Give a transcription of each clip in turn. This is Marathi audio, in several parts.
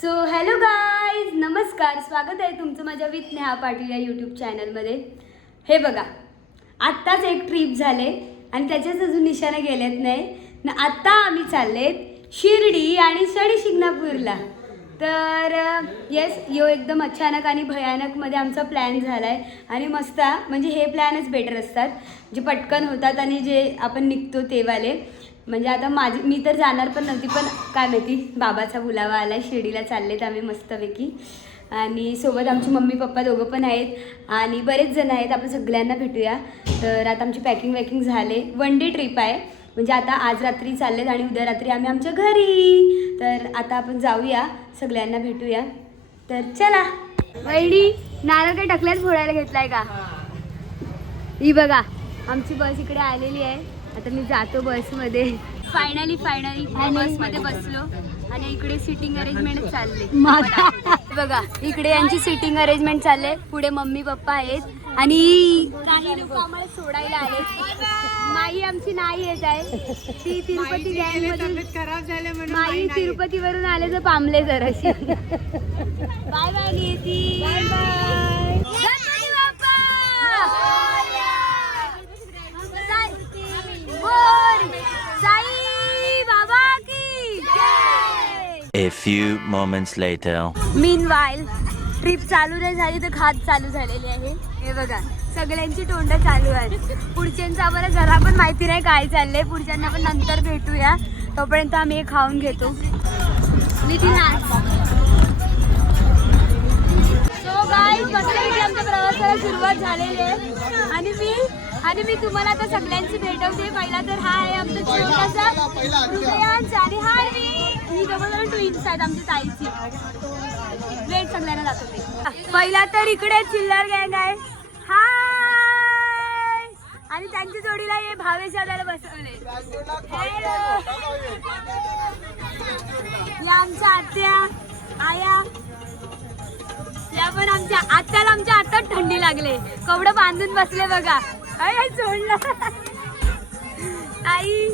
सो हॅलो गाईज, नमस्कार. स्वागत आहे तुमचं माझ्या विथ नेहा पाटील या यूट्यूब चॅनलमध्ये. हे बघा, आत्ताच एक ट्रिप झाले आणि त्याच्याच अजून निशाणे गेलेत नाही ना. आत्ता आम्ही चाललेत शिर्डी आणि शनी शिंगणापूरला. तर येस, यो एकदम अचानक आणि भयानकमध्ये आमचा प्लॅन झाला आहे. आणि मस्त, म्हणजे हे प्लॅनच बेटर असतात जे पटकन होतात आणि जे आपण निघतो तेवाले. म्हणजे आता मी तर जाणार पण नव्हती, पण काय माहिती बाबाचा बुलावा आला आहे. शिर्डीला चाललेत आम्ही मस्तपैकी. आणि सोबत आमची मम्मी पप्पा दोघं पण आहेत आणि बरेच जण आहेत. आपण सगळ्यांना भेटूया. तर आता आमची पॅकिंग झाले. वन डे ट्रिप आहे, म्हणजे आता आज रात्री चाललेत आणि उद्या रात्री आम्ही आमच्या घरी. तर आता आपण जाऊया, सगळ्यांना भेटूया. तर चला. वैडी, नारळ काय टकल्यात फोडायला घेतलाय का? ही बघा, आमची बस इकडे आलेली आहे. आता मी जातो बसमध्ये. फायनली बसमध्ये बसलो आणि इकडे सिटिंग अरेंजमेंट चालले. बघा, इकडे यांची सिटिंग अरेंजमेंट चालले. पुढे मम्मी पप्पा आहेत आणि काही लोक आम्हाला सोडायला आले. माई आमची नाही येत आहे, ती तिरुपती गँगमधून खराब झाले म्हणून माई तिरुपतीवरून आले तर पामले जराशी. Bye bye Niyati, bye bye. A few moments later. Meanwhile, trip चालू नाही झाली तर खात चालू झालेली आहे. हे बघा, सगळ्यांची तोंड चालू आहेत. पुढच्यांचं आम्हाला जरा पण माहिती नाही काय चाललंय. पुढच्यांना पण नंतर भेटूया, तोपर्यंत आम्ही हे खाऊन घेतो. सो गाईज, मस्तपैकी आमच्या प्रवासाला सुरुवात झालेली आहे आणि मी तुम्हाला आता सगळ्यांची भेटवते. पहिला तर हा आहे आमचा छोटासा हृदयांश आणि हार्वी. ही दोघं ट्विन्स आहेत आमच्या ताईची. वेट, सगळ्यांना दाखवते. पहिला तर इकडे चिल्लर गँग आहे. हाय. आणि त्यांची जोडीला हे भावेश दादाला बसवले. या आमच्या आत्या आया. या पण आमच्या आत्ताच थंडी लागले, कपडे बांधून बसले बघा. अय सोडलं. ताई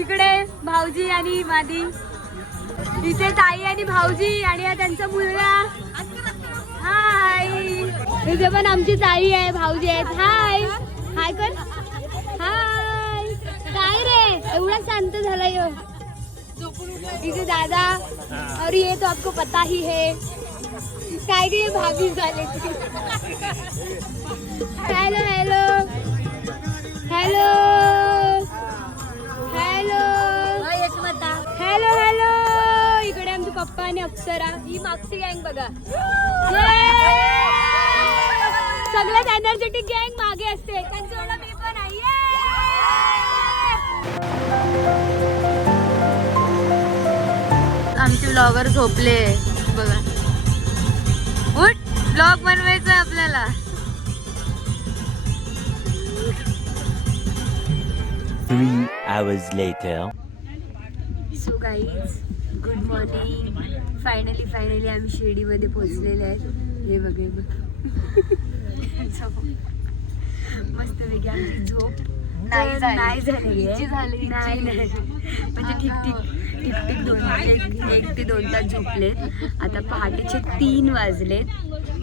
इकडे भाऊजी आणि मादी. इथे ताई आणि भाऊजी आणि त्यांचा मुलगा. हाय. इथे पण आमची ताई आहे, भाऊजी आहेत. हाय हाय कर. हाय. काय रे एवढा शांत झाला यो? इथे दादा और ये तो आपको पता ही है काय गे भाभी झाले. Hello hello hello hello hello hello. इकडे आमचे पप्पा आणि अप्सरा. ही मागची गँग बघा. सगळ्यात एनर्जेटिक गँग मागे असते. त्यांच्याकडे मी पण आहे. आमचे व्लॉगर झोपले बघा. उठ, व्लॉग बनवायचा आपल्याला. Three hours later. So guys, good morning. Finally आम्ही शिर्डीमध्ये पोहोचलेले आहेत. हे बघा मस्तपैकी आमची झोप नाही झाली. म्हणजे ठीक दोन एक ते 2 तास झोपलेत. आता पहाटेचे 3 वाजलेत.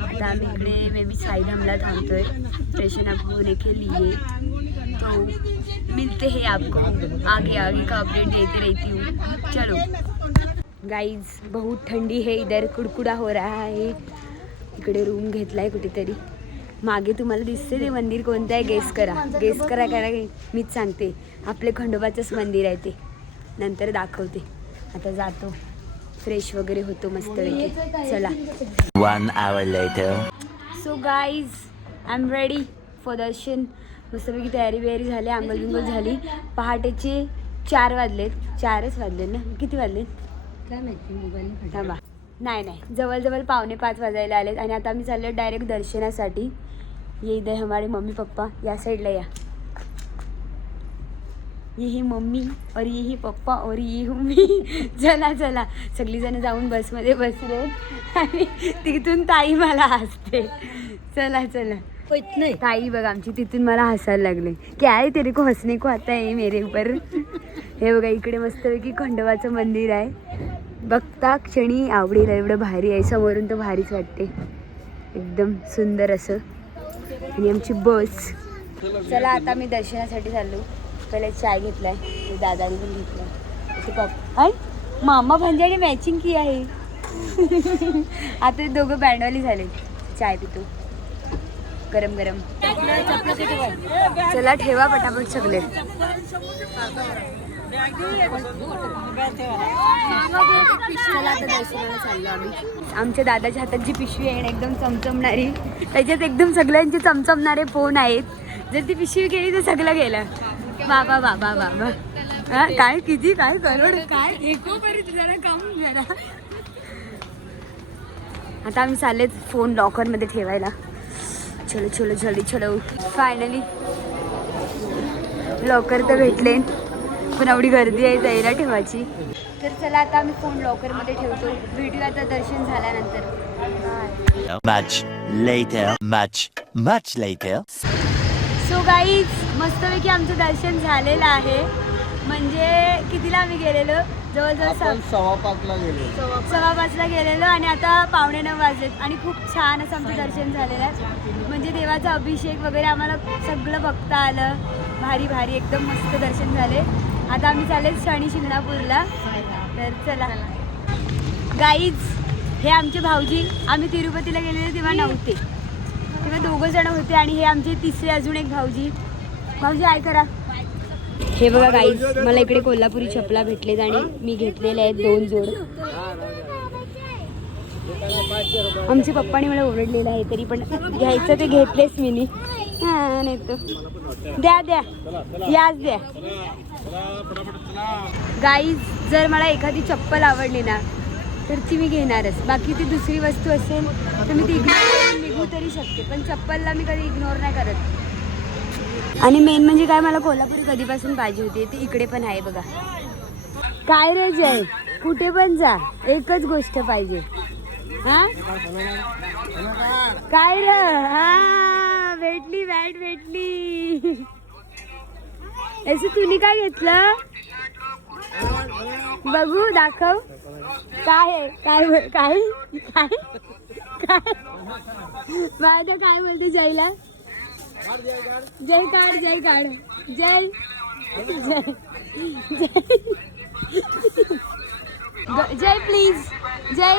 आता आम्ही इकडे मे बी साईधामला थांबतोय. स्टेशन अप होने के लिए, तो मिलते हैं आपको आगे का अपडेट देती रहती हूँ. चलो गाइज, बहुत ठंडी है इधर, कुडकुडा हो रहा है. इकडे रूम घेतलाय कुठेतरी. मागे तुम्हाला दिसते ते मंदिर कोणतं आहे? गेस करा मीच सांगते. आपले खंडोबाचंच मंदिर आहे ते. नंतर दाखवते. आता जातो, फ्रेश वगैरे होतो मस्तपैकी. चला. 1 hour later. So guys, I am ready for darshan. मस्तपैकी तयारी झाली, आंघोळ झाली. पहाटेचे 4 वाजलेत. 4च वाजले ना? किती वाजले काय माहिती, मोबाईल थांबा. नाही, जवळ 4:45 वाजायला आलेत. आणि आता आम्ही चाललो डायरेक्ट दर्शनासाठी. ये इधर हमारे मम्मी पप्पा, या साईडला या. ये ही मम्मी और ये ही पप्पा और ये हूँ मी. चला सगळीजण जाऊन बसमध्ये बसले आणि तिथून ताई मला हसते. चला ताई बघा आमची तिथून मला हसायला लागले. क्या है तेरे को हंसने को आता है मेरे ऊपर. हे बघा, इकडे मस्तपैकी खंडोबाचं मंदिर आहे. बघता क्षणी आवडेल एवढं भारी आहे. समोरून तर भारीच वाटते, एकदम सुंदर असं. आणि आमची बस. चला आता मी दर्शनासाठी चाललो. पहिले चाय घेतलाय, दादाने पण घेतलाय. अरे मामा भांजाने मॅचिंग की आहे. आता दोघं बँडवाली झाले. चाय पितो गरम गरम. चला ठेवा पटापट सगळे. चला आता दर्शनाला चाललो आम्ही. आमच्या दादाच्या हातात जी पिशवी आहे ना एकदम चमचमणारी, त्याच्यात एकदम सगळ्यांचे चमचमणारे फोन आहेत. जर ती पिशवी गेली तर सगळं गेलं. बाबा बाबा बाबा हा काय किती काय करोड काय एको करीत जरा काम जरा. आता आम्ही चाललेत फोन लॉकरमध्ये ठेवायला. चलो चलो जल्दी चलो. फायनली लॉकर तर भेटले, पण एवढी गर्दी आहे जायला ठेवायची. तर चला आता आम्ही फोन लॉकरमध्ये ठेवतो. व्हिडिओ आता दर्शन झाल्यानंतर. Much later. सो गाईज मस्तपैकी आमचं दर्शन झालेलं आहे. म्हणजे कितीला आम्ही गेलेलो, जवळजवळ 5:15ला गेलेलो आणि आता 8:45 वाजलेत. आणि खूप छान असं आमचं दर्शन झालेलं आहे. म्हणजे देवाचा अभिषेक वगैरे आम्हाला सगळं बघता आलं. भारी भारी एकदम मस्त दर्शन झाले. आता आम्ही चालले शनी शिंगणापूरला. तर चला गाईज, हे आमचे भाऊजी. आम्ही तिरुपतीला गेलेले तेव्हा नव्हते, तेव्हा 2 जण होते. आणि हे आमचे तिसरे अजून एक भाऊजी. भाऊजी आय करा. हे बघा गाईज, मला इकडे कोल्हापुरी चपला भेटलेत आणि मी घेतलेले आहेत 2 जोड. आमच्या पप्पाने मला ओरडलेलं आहे, तरी पण घ्यायचं ते घेतलेच मी. हां नाही तर द्या द्या याच द्या. गाईज, जर मला एखादी चप्पल आवडली ना तर ती मी घेणारच. बाकी ती दुसरी वस्तू असेल तर मी ती इग्नोर करून निघू तरी शकते, पण चप्पलला मी कधी इग्नोर नाही करत. आणि मेन म्हणजे काय, मला कोल्हापुरी कधीपासून पाहिजे होती. ती इकडे पण आहे बघा. काय रे जय, कुठे पण जा एकच गोष्ट पाहिजे. हा काय रे, हा भेटली बॅट भेटली. असं तुम्ही काय घेतलं बघू, दाखव. काय काय काय काय काय माझं काय बोलते जयला. जय काढ जय काढ जय जय जय जय प्लीज जय.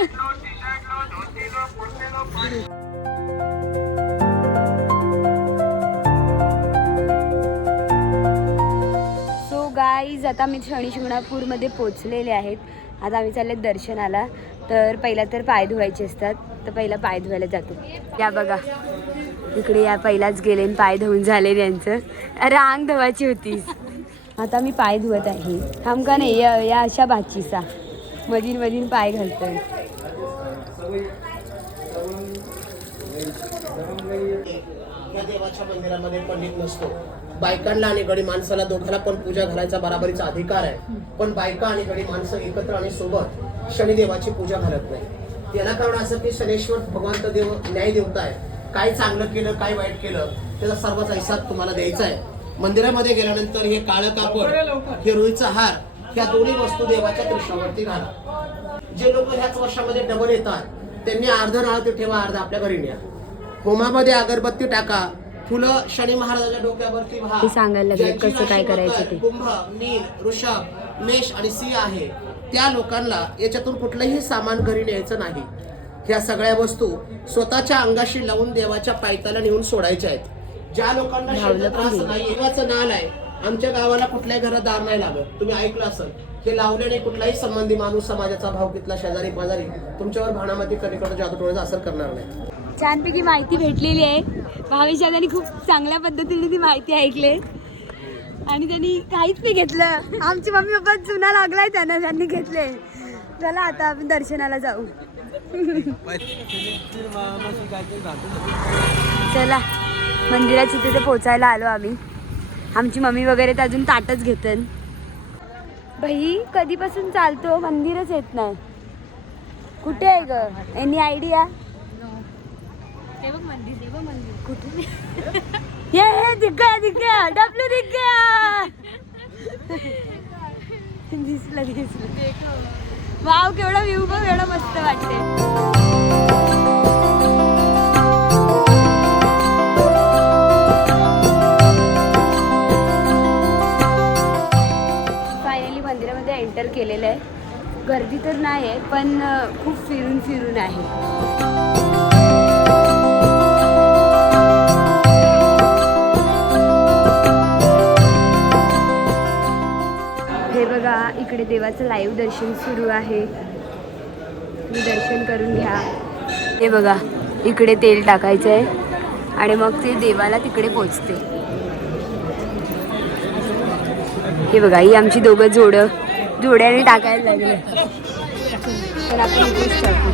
सो गाईज, आता मी शनी शिंगणापूरमध्ये पोचलेले आहेत. आता आम्ही चालले दर्शनाला. तर पहिला तर पाय धुवायचे असतात, तर पहिला पाय धुवायला जातो. या बघा इकडे या, पहिलाच गेले पाय धुवून झाले त्यांचं. अरे अंग धुवायची होतीस. आता मी पाय धुवत आहे. थांब का नाही, या अशा बाचीसा मधीन मधीन पाय घालतोय. या देवाच्या मंदिरामध्ये पंडित नसतो. बायकांना आणि गडी माणसाला दोघांना पण पूजा घालायचा बराबरीचा अधिकार आहे. पण बायका आणि गडी माणसं एकत्र आणि सोबत शनिदेवाची पूजा घालत नाही. याला कारण असं की शनेश्वर भगवंत देव न्याय देवता आहे. काय चांगलं केलं काय वाईट केलं त्याचा सर्वच हिसाब तुम्हाला द्यायचा आहे. मंदिरामध्ये गेल्यानंतर हे काळं कापड, हे रुईचा हार, ह्या दोन्ही वस्तू देवाच्या त्रिशूळावरती घाला. जे लोक ह्याच वर्षामध्ये डबल येतात त्यांनी अर्ध नाळ ते ठेवा, अर्ध आपल्या घरी न्या. होमामध्ये अगरबत्ती टाका, फुलं शनी महाराजाच्या डोक्यावरती ते सांगायला लागले कसं काय करायचं ते. कुंभ, मीन, वृषभ, मेष आणि सिंह आहे त्या लोकांना याच्यातून कुठलंही सामान घरी न्यायचं नाही. ह्या सगळ्या वस्तू स्वतःच्या अंगाशी लावून देवाच्या पायथ्याला नेऊन सोडायच्या आहेत. ज्या लोकांना त्रास नाही, देवाचं नाल आहे. आमच्या गावाला कुठल्याही घरात दार नाही लागत, तुम्ही ऐकलं असेल. हे लावल्याने कुठलाही संबंधी माणूस, समाजाचा भावकीतला शेजारी पाजारी तुमच्यावर भावनामध्ये कणिकडे जादूटोळ्याचा असर करणार नाही. छानपैकी माहिती भेटलेली आहे. भावेश दादांनी खूप चांगल्या पद्धतीने ती माहिती ऐकली आणि त्यांनी काहीच नाही घेतलं. आमची मम्मी पप्पा चुना लागलाय त्यांना, त्यांनी घेतले. चला आता आपण दर्शनाला जाऊ. चला मंदिराची तिथे पोचायला आलो आम्ही. आमची मम्मी वगैरे तर अजून ताटच घेतात. बाई कधीपासून चालतो, मंदिरच येत नाही. कुठे आहे ग, एनी आयडिया? कुठे ये दिख गया डब्ल्यू दिख गया. दिसलं वाव केवढा व्ह्यू बघ, एवढा मस्त वाटते. फायनली मंदिरामध्ये एंटर केलेलं आहे. गर्दी तर नाही आहे पण खूप फिरून फिरून आहे. हे बघा इकडे देवाचं लाईव्ह दर्शन सुरू आहे. तुम्ही दर्शन करून घ्या. हे बघा इकडे तेल टाकायचं आहे आणि मग ते देवाला तिकडे पोचते. हे बघा ही आमची दोघं जोड्याने टाकायला लागले. तर आपण इथेच टाकू.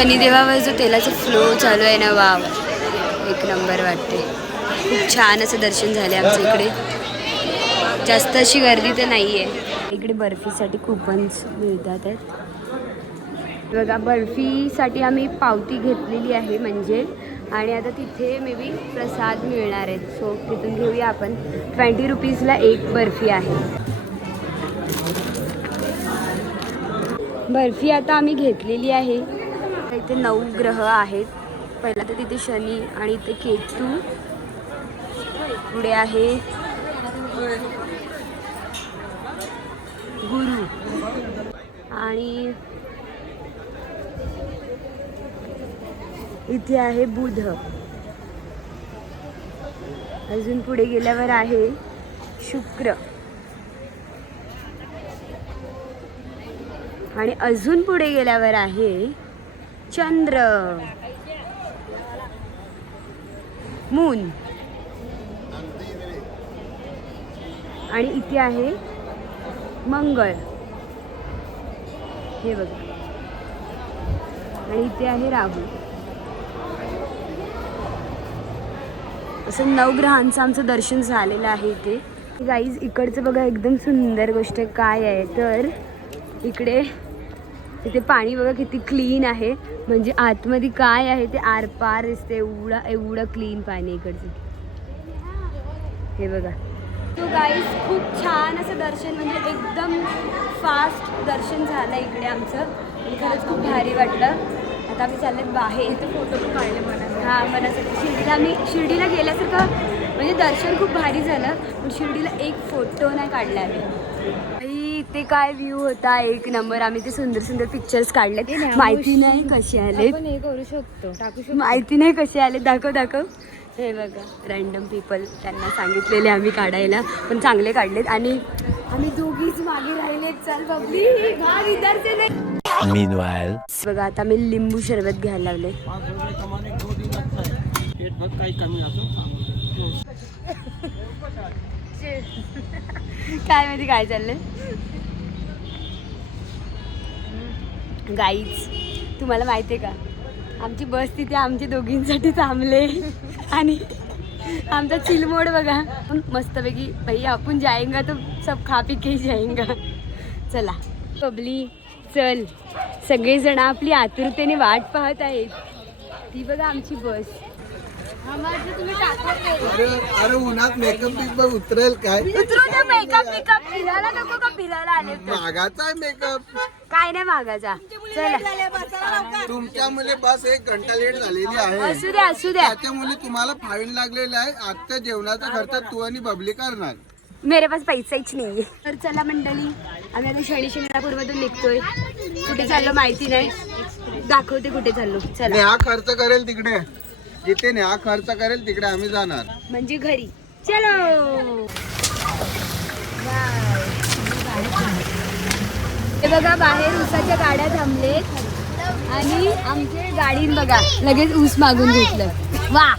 शनिदेवावर जो तेलाचा फ्लो चालू आहे ना, वाव एक नंबर वाटते. खूप छान असं दर्शन झाले आमच्या इकडे. जास्त अशी गर्दी तर नाही आहे. इकडे बर्फीसाठी कुपन्स मिळतात आहेत. बघा बर्फीसाठी आम्ही पावती घेतलेली आहे म्हणजे, आणि आता तिथे मे बी प्रसाद मिळणार आहेत. सो तिथून घेऊया आपण. 20 रुपीजला एक बर्फी आहे. बर्फी आता आम्ही घेतलेली आहे. इथे 9 ग्रह आहेत. पहिला तर तिथे शनी आणि इथे केतू. पुढे आहे गुरु आणि इथे आहे बुध. अजून पुढे गेल्यावर आहे शुक्र आणि अजून पुढे गेल्यावर आहे चंद्र, मून आणि इथे आहे मंगळ. हे बघा आणि इथे आहे राहू. असं 9 ग्रहांचं आमचं दर्शन झालेलं आहे इथे. गाईज इकडचं बघा एकदम सुंदर गोष्ट काय आहे तर इकडे इथे पाणी बघा किती क्लीन आहे. म्हणजे आतमध्ये काय आहे ते आरपार दिसते. एवढं क्लीन पाणी इकडचं. हे बघा. तो गाईज खूप छान असं दर्शन म्हणजे एकदम फास्ट दर्शन झालं इकडे आमचं आणि खरंच खूप भारी वाटलं. आता आम्ही चाललेत बाहेर. फोटो पण काढले मनासाठी. हां मनासाठी शिर्डीला गेल्यासारखं म्हणजे दर्शन खूप भारी झालं पण शिर्डीला एक फोटो नाही काढला आम्ही. ते काय व्ह्यू होता एक नंबर. आम्ही ते सुंदर सुंदर पिक्चर्स काढले. माहिती नाही कसे आले. करू शकतो टाकू शकतो. माहिती नाही कसे आले. दाखव. हे बघा रँडम पीपल त्यांना सांगितलेले आम्ही काढायला पण चांगले काढलेत. आणि आम्ही दोघीच मागे राहिले. चल बबली भाग इधरचे नाही. Meanwhile, बघा आता मी लिंबू शरबत घ्यायला लागले. काय माहिती काय चाललंय. गाईज तुम्हाला माहिती आहे का आमची बस तिथे आमच्या दोघींसाठी थांबले आणि आमचा चिलमोड बघा. मस्तपैकी भाई आपण जाएंगा तो सब खा पी के जाएंगा. चला बबली चल. सगळेजण आपली आतुरतेने वाट पाहत आहेत. ती बघा आमची बस. अरे उन्हात मेकअप बिकअप उतरेल काय? मेकअप फिरायला नको का? फिरायला आले मागाचा आहे मेकअप. काय नाही मागायचा. चला तुमच्या मुले बस 1 घंटा लेट झालेली आहे. असू द्या. त्याच्यामुळे तुम्हाला फाईन लागलेला आहे. आजच्या जेवणाचा खर्च तू आणि बबली करणार. मेरे पास पैसाच नाहीये. तर चला मंडळी आम्ही आता शनी शिंगणापूरमधून निघतोय. कुठे चाललो माहिती नाही. दाखवते कुठे चाललो. चला नेहा खर्च करेल तिकडे. जिथे नेहा खर्च करेल तिकडे आम्ही जाणार. म्हणजे घरी. चलो. हे बघा बाहेर ऊसाच्या गाड्या थांबलेत आणि आमच्या गाडीन बघा लगेच ऊस मागून घेतलं. वा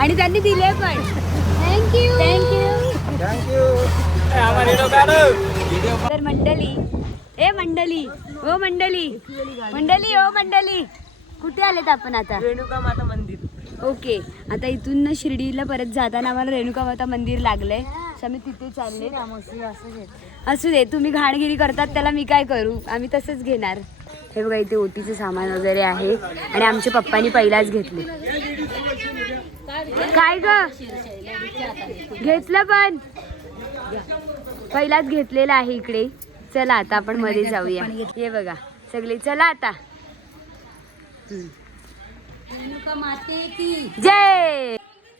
आणि त्यांनी दिले पण. थँक्यू. तर मंडळी कुठे आलेत आपण आता? रेणुका माता मंदिर. ओके, आता इथून ना शिर्डीला परत जाताना आम्हाला रेणुका माता मंदिर लागलंय, तर आम्ही तिथे चालले. असू दे, तुम्ही घाणगिरी करतात त्याला मी काय करू, आम्ही तसंच घेणार. हे बघा इथे ओटीचं सामान वगैरे आहे आणि आमच्या पप्पांनी पहिलाच घेतले. काय ग घेतलं, पण पहिलाच घेतलेला आहे इकडे. चला आता आपण मध्ये जाऊया. हे बघा सगळे, चला आता. जय.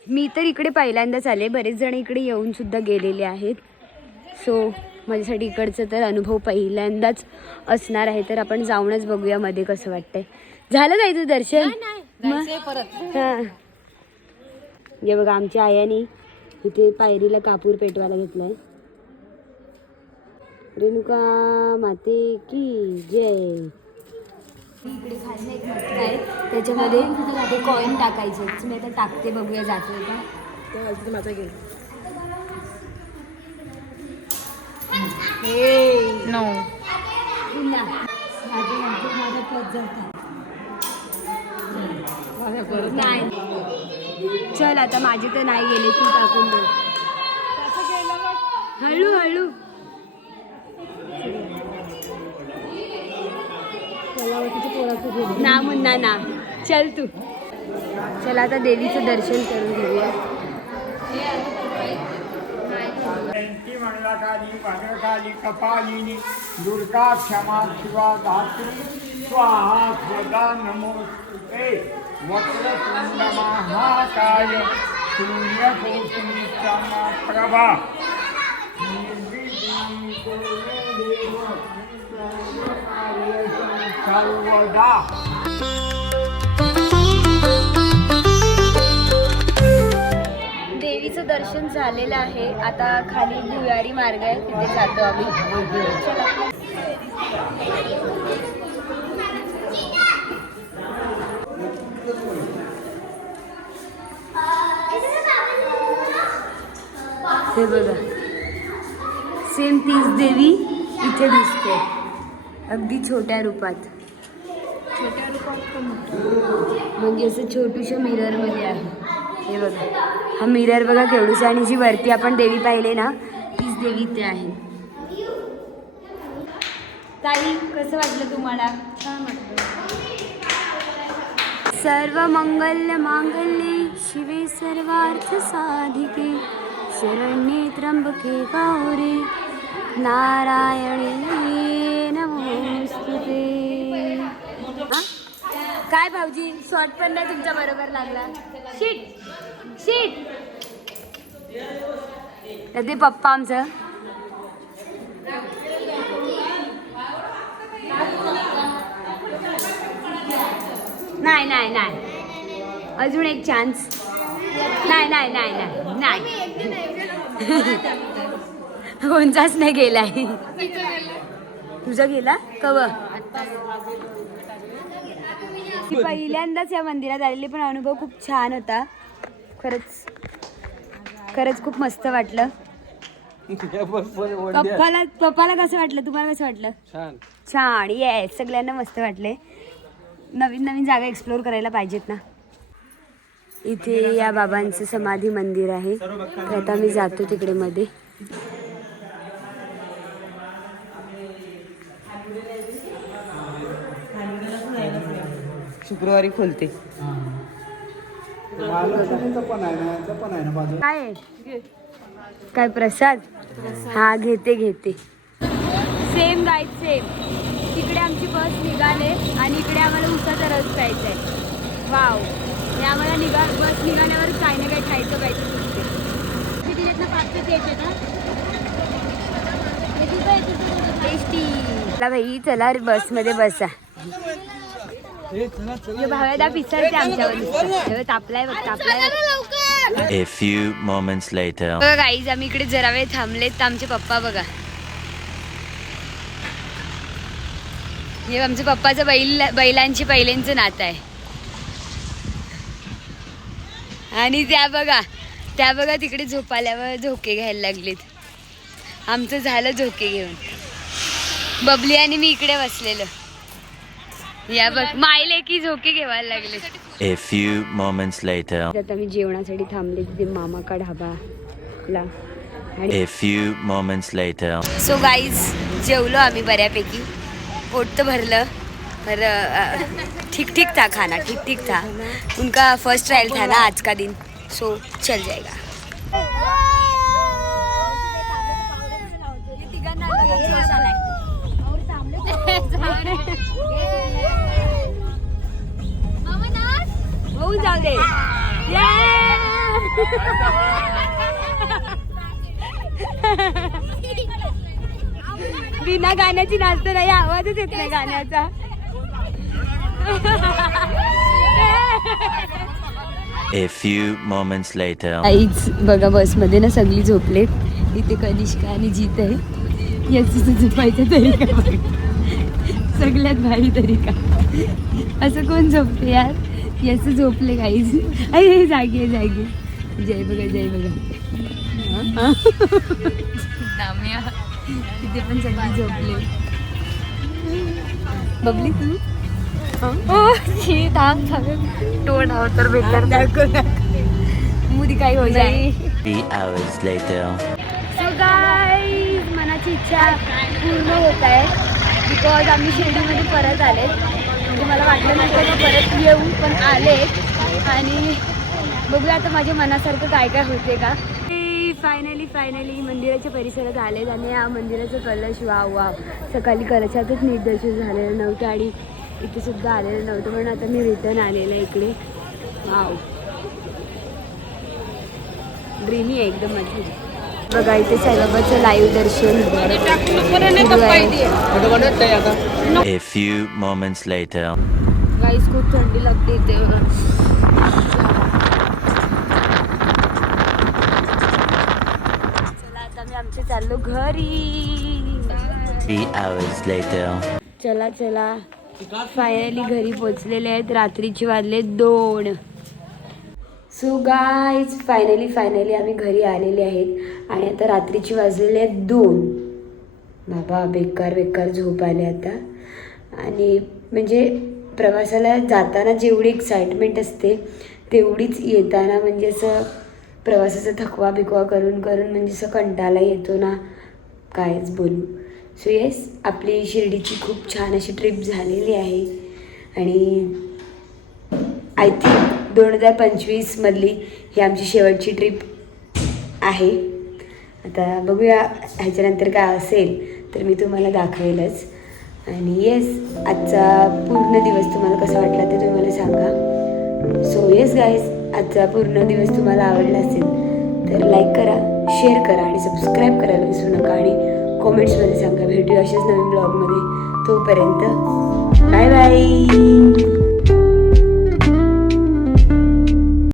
मी तर इकडे पहिल्यांदाच आले, बरेच जण इकडे येऊन सुद्धा गेलेले आहेत. सो माझ्यासाठी इकडचं तर अनुभव पहिल्यांदाच असणार आहे. तर आपण जाऊनच बघूया मध्ये कसं वाटतंय. झालं काय तुझं दर्शन? हां, हे बघा आमच्या आयाने इथे पायरीला कापूर पेटवायला घेतलाय. रेणुका माते की जय. इकडे खाली एक मटका आहे, त्याच्यामध्ये ते कॉईन टाकायचे. मी आता टाकते, बघूया जातोय का. माझा घे. नो नाही, चल आता माझे तर नाही गेले, तू टाकून दे. हळूहळू. ना मुन्ना ना, चल तू. चला आता देवीचं दर्शन करून घेऊया. मंगलाकाली भद्रकाली कपालिनी दुर्गा क्षमा शिवा धात्री स्वाहा स्वदा नमोस्तुते. वक्रतुंड महाकाय सूर्यकोटि समप्रभा निर्विघ्नं कुरु मे देव सर्वकार्येषु सर्वदा. देवीचं दर्शन झालेलं आहे. आता खाली भुयारी मार्ग आहे, तिथे जातो आम्ही. चला. हे बघा, सेम तीच देवी इथे दिसते, अगदी छोट्या रूपात. म्हणजे असं छोटूशा मिररमध्ये आहे. हे बघा, हा मिरर बघा केवढूसा, आणि जी वरती आपण देवी पाहिले ना तीच देवी इथे आहे. ताई कसं वाटलं तुम्हाला? छान वाटलं. सर्व मंगल्य मांगल्ये शिवे सर्वार्थ साधिके शरण्ये त्र्यंबके गौरी नारायणी नमोस्तुते. काय भाऊजी, शॉर्ट पण नाही तुमच्या बरोबर लागला. Sheet sheet. ते पप्पा आमचं. नाही नाही नाही, अजून एक चान्स. नाही नाही नाही नाही नाही, कोणताच नाही गेलाय. तुझा गेला कव? पहिल्यांदाच या मंदिरात आलेली, पण अनुभव खूप छान होता. खरंच खरंच खूप मस्त वाटलं. पप्पाला कसं वाटलं, तुम्हाला कसं वाटलं? छान छान. येस, सगळ्यांना मस्त वाटले. नवीन नवीन जागा एक्सप्लोर करायला पाहिजेत ना. इथे या बाबांचं समाधी मंदिर आहे, तर आता मी जातो तिकडे मध्ये. शुक्रवारी खोलते. काय काय प्रसाद? हा घेते घेते. Same guide same. तिकडे आमची बस निघाले आणि इकडे आम्हाला उसाचा रस प्यायचा आहे. वाव. आणि आम्हाला बस निघाल्यावर काही ना काही खायचं पाहिजे. टेस्टी. चला भाई, चला बसमध्ये बसा. भाव्यादा पिसळते आमच्यावर. तापलाय बघ, तापलाय. A few moments later. बघा गाईज, आम्ही इकडे जरा वेळ थांबलेत, तर आमचे पप्पा बघा. हे आमच्या पप्पाचं बैलांची पहिल्यांचं नातं आहे. आणि त्या बघा तिकडे झोपाल्यावर झोके घ्यायला लागलेत. आमचं झालं झोके घेऊन. बबली आणि मी इकडे बसलेलं. या बघ, मायले की झोके घ्यायला लागले. A few moments later. आता मी जेवणासाठी थांबले तिथे मामाका ढाबाला आणि A few moments later. So guys जेवलो आम्ही बऱ्यापैकी, पोट तर भरलं पर ठीक ठीक था खाना, ठीक ठीक था. उनका फर्स्ट ट्रायल था ना आज का दिन, सो चल जाएगा. होऊन जाऊ दे. बिना गाण्याची नाचतो नाही, आवाजच येत नाही गाण्याचा. A few moments later. आईच बघा बसमध्ये ना सगळी झोपलेत. इथे कनिष्का आणि जीत आहे. याचं झोपायचं तरीका बघ, सगळ्यात भारी तरीका. असं कोण झोपते यार, याचं झोपले काहीच. अरे जागे जागे. जय बघा जय बघा. तिथे पण सगळी झोपले. बबली तू तोंड तर बेकार मुदी काही हो जाए. 3 hours later. सो गाईज मनाची इच्छा पूर्ण होत आहे बिकॉज आम्ही शिर्डीमध्ये परत आले. म्हणजे मला वाटलं नव्हतं की परत येऊ, पण आले आणि बघूया आता माझ्या मनासारखं काय काय होते का. फायनली मंदिराच्या परिसरात आलेत आणि या मंदिराचं कलश वाव वाव. सकाळी कलशातच नीट दर्शन झालेलं नव्हतं आणि इथे सुद्धा आलेलं नव्हतं, म्हणून आता मी रिटर्न आलेलं आहे इकडे. वाव ड्रीमी आहे एकदम माझी. बघा इथे साईबाबाचं live Darshan. A few moments later. गाईस खूप थंडी लागते इथे बघा. चला आता मी आमचे चाललो घरी. 3 hours later. चला चला फायनली घरी पोचलेले आहेत. रात्रीचे वाजले 2. सो गाईज फायनली आम्ही घरी आलेले आहेत आणि आता रात्रीची वाजलेले आहेत 2. बाबा बेकार झोप आले आता. आणि म्हणजे प्रवासाला जाताना जेवढी एक्साइटमेंट असते तेवढीच येताना म्हणजे असं प्रवासाचा थकवा बिकवा करून म्हणजे असं कंटाळा येतो ना, कायच बोलू. सो येस आपली शिर्डीची खूप छान अशी ट्रिप झालेली आहे आणि आय थिंक 2025मधली ही आमची शेवटची ट्रिप आहे. आता बघूया ह्याच्यानंतर काय असेल तर मी तुम्हाला दाखवेलच. आणि येस आजचा पूर्ण दिवस तुम्हाला कसा वाटला ते तुम्ही मला सांगा. सो येस गाईज आजचा पूर्ण दिवस तुम्हाला आवडला असेल तर लाईक करा, शेअर करा आणि सबस्क्राईब करायला विसरू नका आणि कॉमेंट्समध्ये सांगा. भेटूया अशाच नवीन ब्लॉगमध्ये. तोपर्यंत बाय बाय.